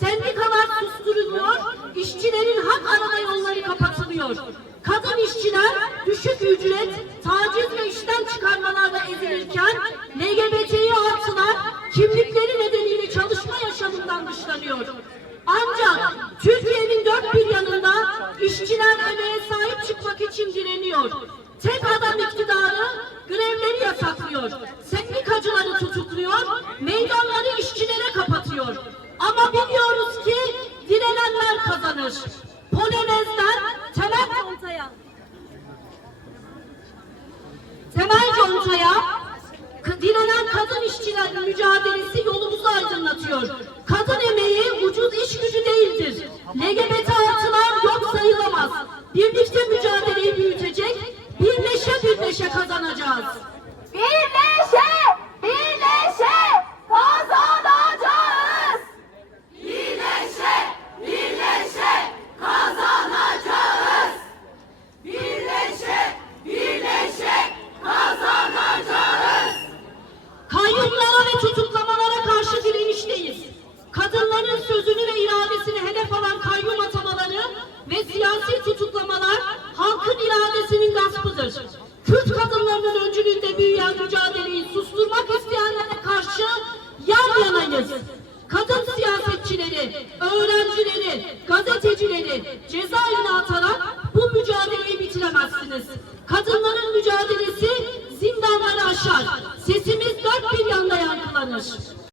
Sendikalar susturuluyor, işçilerin hak arama yolları kapatılıyor. Kadın işçiler düşük ücret, taciz ve işten çıkarmalarla ezilirken LGBTİ artılar kimlikleri nedeniyle çalışma yaşamından dışlanıyor. Ancak Türkiye'nin dört bir yanında işçiler emeğe sahip çıkmak için direniyor. Tek adam iktidarı grevleri yasaklıyor. Sendikacıları tutukluyor, meydanları. Biliyoruz ki direnenler kazanır. Polonezler temel contaya temel contaya direnen kadın işçilerin mücadelesi yolumuzu aydınlatıyor. Kadın emeği ucuz iş gücü değildir. LGBT artılar yok sayılamaz. Birlikte mücadeleyi büyütecek, birleşe birleşe kazanacağız. hakkıdır. Kürt kadınlarının öncülüğünde büyüyen mücadeleyi susturmak isteyenlere karşı yan yanayız. Kadın siyasetçileri, öğrencileri, gazetecileri cezaevine atarak bu mücadeleyi bitiremezsiniz. Kadınların mücadelesi zindanları aşar.